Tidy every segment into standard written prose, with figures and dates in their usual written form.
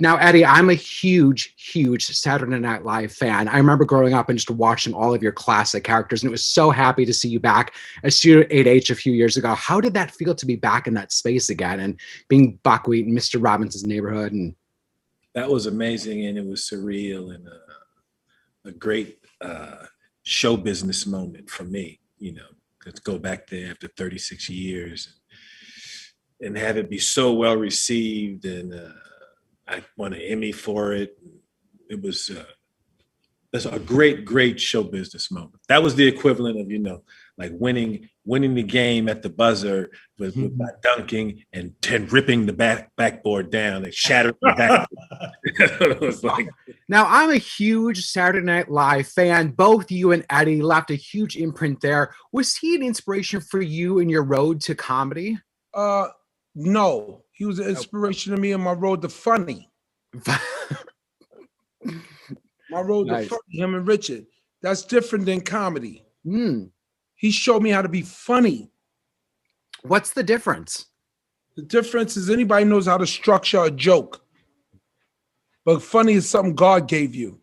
Now, Eddie, I'm a huge, huge Saturday Night Live fan. I remember growing up and just watching all of your classic characters, and it was so happy to see you back as Studio 8H a few years ago. How did that feel to be back in that space again and being Buckwheat and Mr. Robinson's Neighborhood? And that was amazing, and it was surreal and a great show business moment for me, to go back there after 36 years and have it be so well received. And I won an Emmy for it. It was that's a great, great show business moment. That was the equivalent of, like winning the game at the buzzer with by dunking and ripping the backboard down and shattering the backboard. It was like, now, I'm a huge Saturday Night Live fan. Both you and Eddie left a huge imprint there. Was he an inspiration for you in your road to comedy? No, he was an inspiration to me on my road to funny. My road to funny, him and Richard. That's different than comedy. He showed me how to be funny. What's the difference? The difference is anybody knows how to structure a joke. But funny is something God gave you.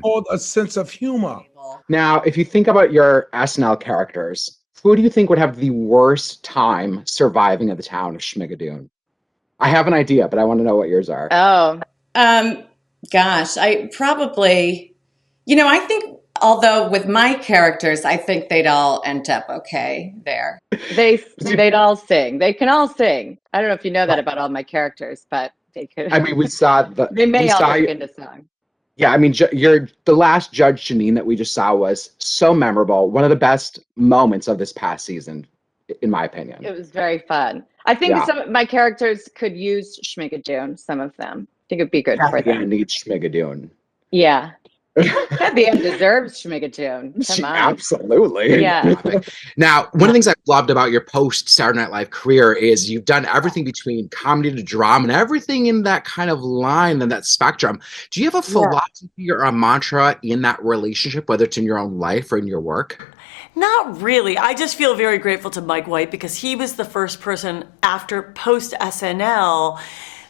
Called a sense of humor. Now, if you think about your SNL characters, who do you think would have the worst time surviving in the town of Schmigadoon? I have an idea, but I want to know what yours are. Oh, gosh, I probably, I think, although with my characters, I think they'd all end up okay there. They'd all sing. They can all sing. I don't know if you know that about all my characters, but they could. I mean, we saw they may all break into song. Yeah, I mean, the last Judge Janine that we just saw was so memorable. One of the best moments of this past season, in my opinion. It was very fun. I think some of my characters could use Schmigadoon, some of them. I think it'd be good for them. Needs Schmigadoon. Yeah. The end deserves Schmigadoon. Come on. Absolutely. Yeah. Now, one of the things I've loved about your post Saturday Night Live career is you've done everything between comedy to drama and everything in that kind of line and that spectrum. Do you have a philosophy or a mantra in that relationship, whether it's in your own life or in your work? Not really. I just feel very grateful to Mike White because he was the first person after post SNL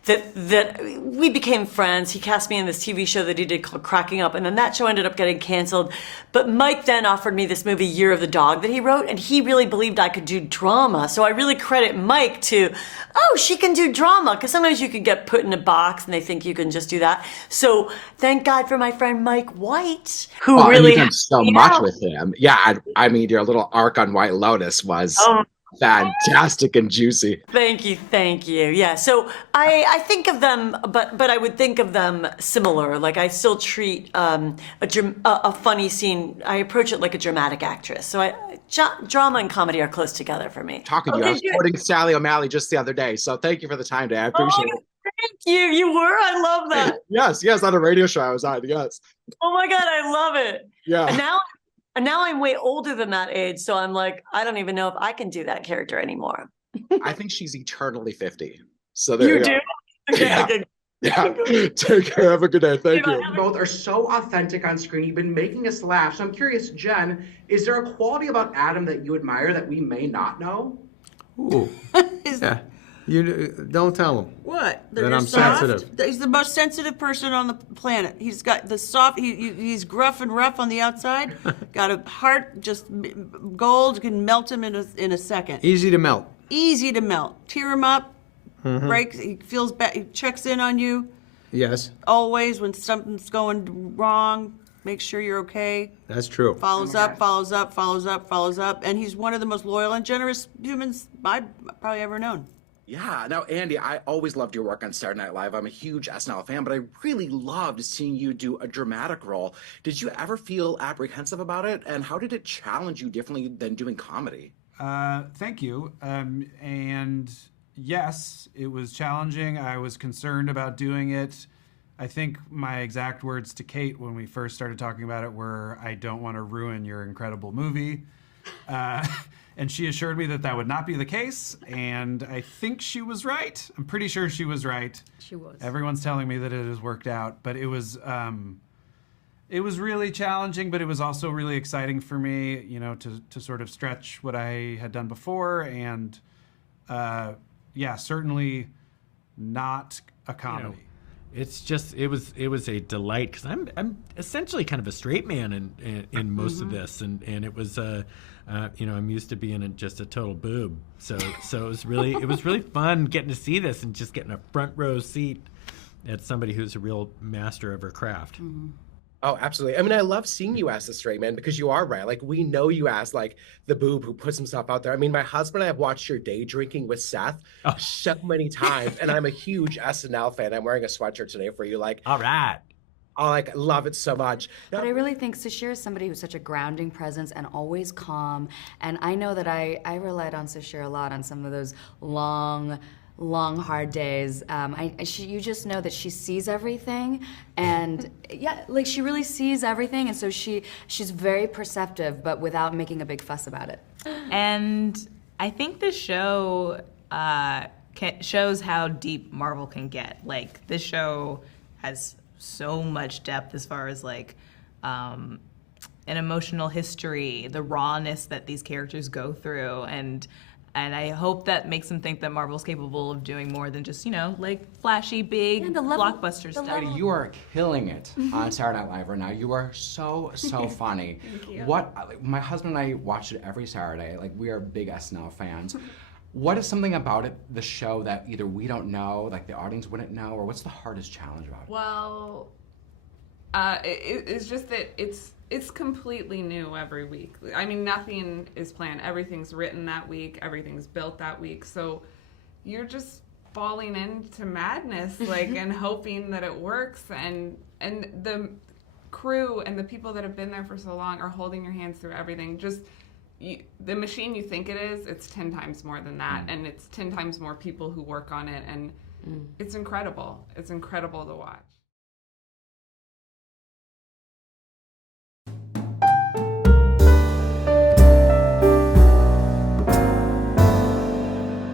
that we became friends. He cast me in this TV show that he did called Cracking Up, and then that show ended up getting canceled. But Mike then offered me this movie, Year of the Dog, that he wrote, and he really believed I could do drama. So I really credit Mike to, she can do drama, because sometimes you can get put in a box and they think you can just do that. So thank God for my friend Mike White, who really you've done so much with him. Yeah, I mean, your little arc on White Lotus was fantastic and juicy. Thank you. Yeah, so I think of them, but I would think of them similar. Like I still treat a funny scene, I approach it like a dramatic actress. So drama and comedy are close together for me. I was quoting Sally O'Malley just the other day, so thank you for the time today. I appreciate it. Thank you. You were? I love that. Yes, on a radio show I was on, yes. Oh my God, I love it. Yeah. And now I'm way older than that age, so I'm like, I don't even know if I can do that character anymore. I think she's eternally 50. So there you do? Okay, yeah. Take care. Have a good day. Thank you. You both are so authentic on screen. You've been making us laugh. So I'm curious, Jen, is there a quality about Adam that you admire that we may not know? Ooh. Yeah. You don't tell him. What? That I'm sensitive. He's the most sensitive person on the planet. He's got the soft. He's gruff and rough on the outside. Got a heart, just gold. Can melt him in a second. Easy to melt. Easy to melt. Tear him up. Breaks. He feels bad. He checks in on you. Yes. Always when something's going wrong. Make sure you're okay. That's true. Follows up, and he's one of the most loyal and generous humans I've probably ever known. Yeah. Now, Andy, I always loved your work on Saturday Night Live. I'm a huge SNL fan, but I really loved seeing you do a dramatic role. Did you ever feel apprehensive about it? And how did it challenge you differently than doing comedy? Thank you. And yes, it was challenging. I was concerned about doing it. I think my exact words to Kate when we first started talking about it were, I don't want to ruin your incredible movie. And she assured me that that would not be the case, and I think she was right. I'm pretty sure she was right. She was. Everyone's telling me that it has worked out, but it was really challenging, but it was also really exciting for me, to sort of stretch what I had done before, and certainly not a comedy. it was a delight because I'm essentially kind of a straight man in most of this, and it was I'm used to being just a total boob, so it was really fun getting to see this and just getting a front row seat at somebody who's a real master of her craft. Oh, absolutely. I mean, I love seeing you as a straight man because you are right. Like, we know you as like the boob who puts himself out there. I mean, my husband and I have watched your Day Drinking with Seth so many times, and I'm a huge SNL fan. I'm wearing a sweatshirt today for you. Like, all right. I love it so much. But I really think Sashir is somebody who's such a grounding presence and always calm. And I know that I relied on Sashir a lot on some of those long, hard days. You just know that she sees everything, and like she really sees everything, and so she's very perceptive, but without making a big fuss about it. And I think the show shows how deep Marvel can get. Like, this show has so much depth as far as like an emotional history, the rawness that these characters go through, and I hope that makes them think that Marvel's capable of doing more than just, like flashy, big, blockbuster stuff. You are killing it on Saturday Night Live right now. You are so funny. Thank you. My husband and I watch it every Saturday. Like, we are big SNL fans. What is something about it, the show, that either we don't know, like the audience wouldn't know, or what's the hardest challenge about it? Well, it's just that it's completely new every week. I mean, nothing is planned. Everything's written that week. Everything's built that week. So you're just falling into madness, like, and hoping that it works. And the crew and the people that have been there for so long are holding your hands through everything. The machine you think it is, it's 10 times more than that. And it's 10 times more people who work on it. And it's incredible. It's incredible to watch.